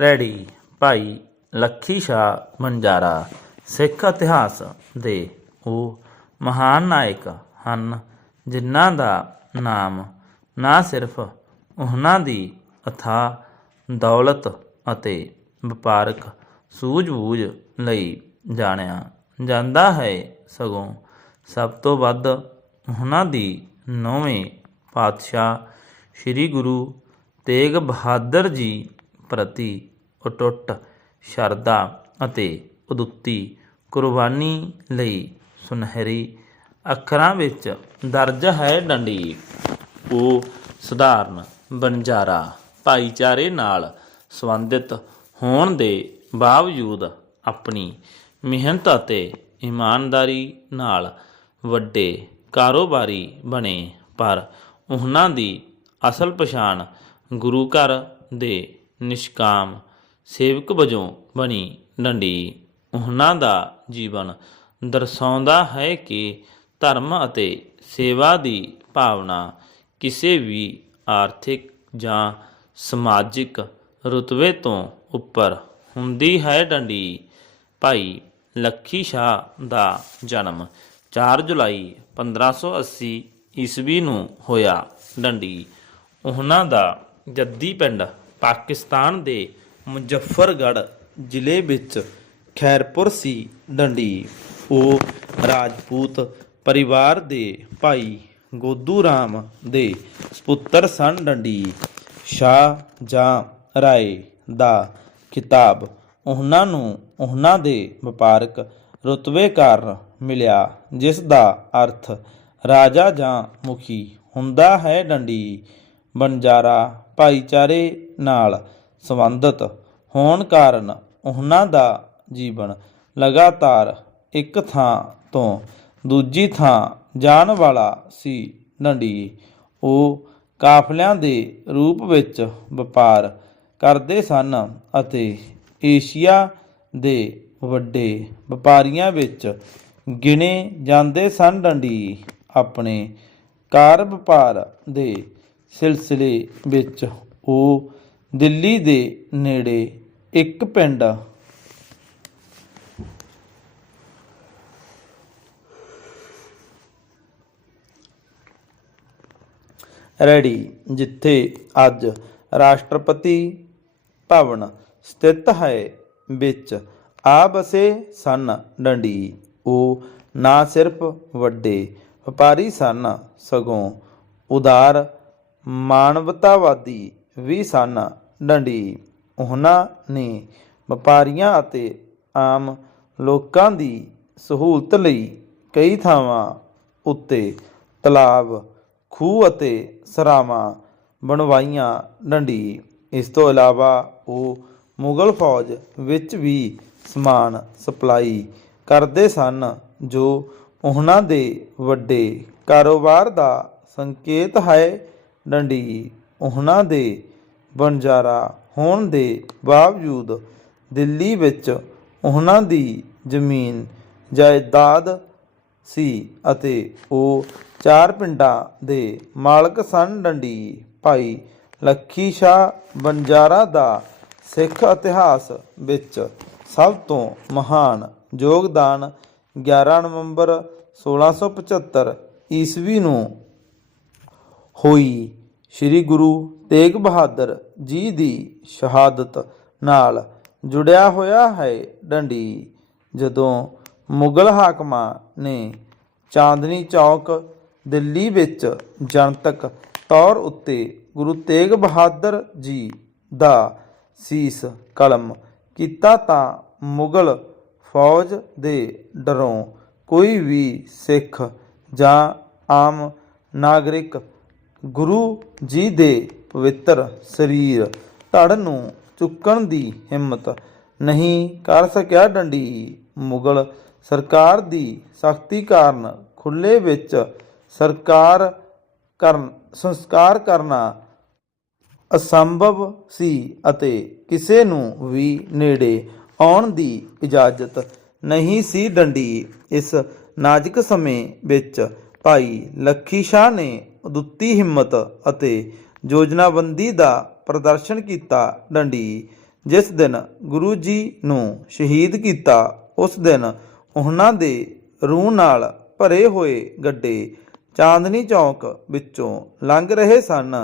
Ready. ਭਾਈ ਲੱਖੀ ਸ਼ਾਹ ਮੰਜਾਰਾ, ਸਿੱਖ ਇਤਿਹਾਸ ਦੇ ਉਹ ਮਹਾਨ ਨਾਇਕ ਹਨ, ਜਿਨ੍ਹਾਂ ਦਾ ਨਾਮ ਨਾ ਸਿਰਫ ਉਹਨਾਂ ਦੀ ਅਥਾ, ਦੌਲਤ ਅਤੇ ਵਪਾਰਕ ਸੂਝ-ਬੂਝ ਲਈ ਜਾਣਿਆ ਜਾਂਦਾ ਹੈ, ਸਗੋਂ ਸਭ ਤੋਂ ਵੱਧ ਉਹਨਾਂ ਦੀ ਨੌਵੇਂ ਪਾਤਸ਼ਾਹ ਸ੍ਰੀ ਗੁਰੂ ਤੇਗ ਬਹਾਦਰ ਜੀ ਪ੍ਰਤੀ ਅਟੁੱਟ ਸ਼ਰਧਾ ਅਤੇ ਉਦੁੱਤੀ ਕੁਰਬਾਨੀ ਲਈ ਸੁਨਹਿਰੀ ਅੱਖਰਾਂ ਵਿੱਚ ਦਰਜ ਹੈ ਡੰਡੀ ਉਹ ਸਧਾਰਨ ਬੰਜਾਰਾ ਭਾਈਚਾਰੇ ਨਾਲ ਸੰਬੰਧਿਤ ਹੋਣ ਦੇ ਬਾਵਜੂਦ ਆਪਣੀ ਮਿਹਨਤ ਅਤੇ ਇਮਾਨਦਾਰੀ ਨਾਲ ਵੱਡੇ ਕਾਰੋਬਾਰੀ ਬਣੇ, ਪਰ ਉਹਨਾਂ ਦੀ ਅਸਲ ਪਛਾਣ ਗੁਰੂ ਘਰ ਦੇ ਨਿਸ਼ਕਾਮ। ਸੇਵਕ ਵਜੋਂ ਬਣੀ ਡੰਡੀ। ਉਹਨਾਂ ਦਾ ਜੀਵਨ ਦਰਸਾਉਂਦਾ ਹੈ ਕਿ ਧਰਮ ਅਤੇ ਸੇਵਾ ਦੀ ਭਾਵਨਾ ਕਿਸੇ ਵੀ ਆਰਥਿਕ ਜਾਂ ਸਮਾਜਿਕ ਰੁਤਬੇ ਤੋਂ ਉੱਪਰ ਹੁੰਦੀ ਹੈ ਡੰਡੀ। ਭਾਈ ਲੱਖੀ ਸ਼ਾਹ ਦਾ ਜਨਮ 4 ਜੁਲਾਈ 1580 ਈਸਵੀ ਨੂੰ ਹੋਇਆ ਡੰਡੀ। ਉਹਨਾਂ ਦਾ ਜੱਦੀ ਪਿੰਡ ਪਾਕਿਸਤਾਨ ਦੇ ਮੁਜ਼ੱਫਰਗੜ੍ਹ ਜ਼ਿਲ੍ਹੇ ਵਿੱਚ ਖੈਰਪੁਰ ਸੀ ਡੰਡੀ। ਉਹ ਰਾਜਪੂਤ ਪਰਿਵਾਰ ਦੇ ਭਾਈ ਗੋਦੂ ਰਾਮ ਦੇ ਸੁਪੁੱਤਰ ਸਨ ਡੰਡੀ। ਸ਼ਾਹ ਜਾਂ ਰਾਏ ਦਾ ਖਿਤਾਬ ਉਹਨਾਂ ਨੂੰ ਉਹਨਾਂ ਦੇ ਵਪਾਰਕ ਰੁਤਬੇ ਕਾਰਨ ਮਿਲਿਆ, ਜਿਸ ਦਾ ਅਰਥ ਰਾਜਾ ਜਾਂ ਮੁਖੀ ਹੁੰਦਾ ਹੈ ਡੰਡੀ। ਬੰਜਾਰਾ ਭਾਈਚਾਰੇ ਨਾਲ ਸੰਬੰਧਿਤ ਹੋਣ ਕਾਰਨ ਉਹਨਾਂ ਦਾ ਜੀਵਨ ਲਗਾਤਾਰ ਇੱਕ ਥਾਂ ਤੋਂ ਦੂਜੀ ਥਾਂ ਜਾਣ ਵਾਲਾ ਸੀ ਡੰਡੀ ਉਹ ਕਾਫਲਿਆਂ ਦੇ ਰੂਪ ਵਿੱਚ ਵਪਾਰ ਕਰਦੇ ਸਨ ਅਤੇ ਏਸ਼ੀਆ ਦੇ ਵੱਡੇ ਵਪਾਰੀਆਂ ਵਿੱਚ ਗਿਣੇ ਜਾਂਦੇ ਸਨ ਡੰਡੀ ਆਪਣੇ ਕਾਰ ਵਪਾਰ ਦੇ ਸਿਲਸਿਲੇ ਵਿੱਚ ਉਹ ਦਿੱਲੀ ਦੇ ਨੇੜੇ ਇੱਕ ਪਿੰਡ ਰੈਡੀ, ਜਿੱਥੇ ਅੱਜ ਰਾਸ਼ਟਰਪਤੀ ਭਵਨ ਸਥਿਤ ਹੈ, ਵਿੱਚ ਆ ਬਸੇ ਸਨ ਡੰਡੀ। ਉਹ ਨਾ ਸਿਰਫ ਵੱਡੇ ਵਪਾਰੀ ਸਨ, ਸਗੋਂ ਉਦਾਰ ਮਾਨਵਤਾਵਾਦੀ ਵੀ ਸਨ। ਡੰਡੀ ਉਹਨਾਂ ਨੇ ਵਪਾਰੀਆਂ ਅਤੇ ਆਮ ਲੋਕਾਂ ਦੀ ਸਹੂਲਤ ਲਈ ਕਈ ਥਾਵਾਂ ਉੱਤੇ ਤਲਾਬ, ਖੂਹ ਅਤੇ ਸਰਾਵਾਂ ਬਣਵਾਈਆਂ। ਡੰਡੀ ਇਸ ਤੋਂ ਇਲਾਵਾ ਉਹ ਮੁਗਲ ਫੌਜ ਵਿੱਚ ਵੀ ਸਮਾਨ ਸਪਲਾਈ ਕਰਦੇ ਸਨ, ਜੋ ਉਹਨਾਂ ਦੇ ਵੱਡੇ ਕਾਰੋਬਾਰ ਦਾ ਸੰਕੇਤ ਹੈ। ਡੰਡੀ ਉਹਨਾਂ ਦੇ ਬੰਜਾਰਾ ਹੋਣ ਦੇ ਬਾਵਜੂਦ ਦਿੱਲੀ ਵਿੱਚ ਉਹਨਾਂ ਦੀ ਜ਼ਮੀਨ ਜਾਇਦਾਦ ਸੀ ਅਤੇ ਉਹ ਚਾਰ ਪਿੰਡਾਂ ਦੇ ਮਾਲਕ ਸਨ। ਡੰਡੀ ਭਾਈ ਲੱਖੀ ਸ਼ਾਹ ਬੰਜਾਰਾ ਦਾ ਸਿੱਖ ਇਤਿਹਾਸ ਵਿੱਚ ਸਭ ਤੋਂ ਮਹਾਨ ਯੋਗਦਾਨ 11 ਨਵੰਬਰ 1675 ਈਸਵੀ ਨੂੰ ਹੋਈ। ਸ੍ਰੀ ਗੁਰੂ ਤੇਗ ਬਹਾਦਰ ਜੀ ਦੀ ਸ਼ਹਾਦਤ ਨਾਲ ਜੁੜਿਆ ਹੋਇਆ ਹੈ ਡੰਡੀ, ਜਦੋਂ ਮੁਗਲ ਹਾਕਮਾਂ ਨੇ ਚਾਂਦਨੀ ਚੌਕ, ਦਿੱਲੀ ਵਿੱਚ ਜਨਤਕ ਤੌਰ ਉੱਤੇ ਗੁਰੂ ਤੇਗ ਬਹਾਦਰ ਜੀ ਦਾ ਸੀਸ ਕਲਮ ਕੀਤਾ ਤਾਂ ਮੁਗਲ ਫੌਜ ਦੇ ਡਰੋਂ ਕੋਈ ਵੀ ਸਿੱਖ ਜਾਂ ਆਮ ਨਾਗਰਿਕ ਗੁਰੂ ਜੀ ਦੇ ਪਵਿੱਤਰ ਸਰੀਰ ਧੜ ਨੂੰ ਚੁੱਕਣ ਦੀ ਹਿੰਮਤ ਨਹੀਂ ਕਰ ਸਕਿਆ ਡੰਡੀ। ਮੁਗਲ ਸਰਕਾਰ ਦੀ ਸਖਤੀ ਕਾਰਨ ਖੁੱਲੇ ਵਿੱਚ ਸਰਕਾਰ ਕਰਨ, ਸੰਸਕਾਰ ਕਰਨਾ ਅਸੰਭਵ ਸੀ ਅਤੇ ਕਿਸੇ ਨੂੰ ਵੀ ਨੇੜੇ ਆਉਣ ਦੀ ਇਜਾਜ਼ਤ ਨਹੀਂ ਸੀ ਡੰਡੀ। ਇਸ ਨਾਜ਼ੁਕ ਸਮੇਂ ਵਿੱਚ ਭਾਈ ਲੱਖੀ ਸ਼ਾਹ ਨੇ ਉਦੁੱਤੀ ਹਿੰਮਤ ਅਤੇ ਯੋਜਨਾਬੰਦੀ ਦਾ ਪ੍ਰਦਰਸ਼ਨ ਕੀਤਾ ਡੰਡੀ, ਜਿਸ ਦਿਨ ਗੁਰੂ ਜੀ ਨੂੰ ਸ਼ਹੀਦ ਕੀਤਾ, ਉਸ ਦਿਨ ਉਹਨਾਂ ਦੇ ਰੂਹ ਨਾਲ ਭਰੇ ਹੋਏ ਗੱਡੇ ਚਾਂਦਨੀ ਚੌਕ ਵਿੱਚੋਂ ਲੰਘ ਰਹੇ ਸਨ।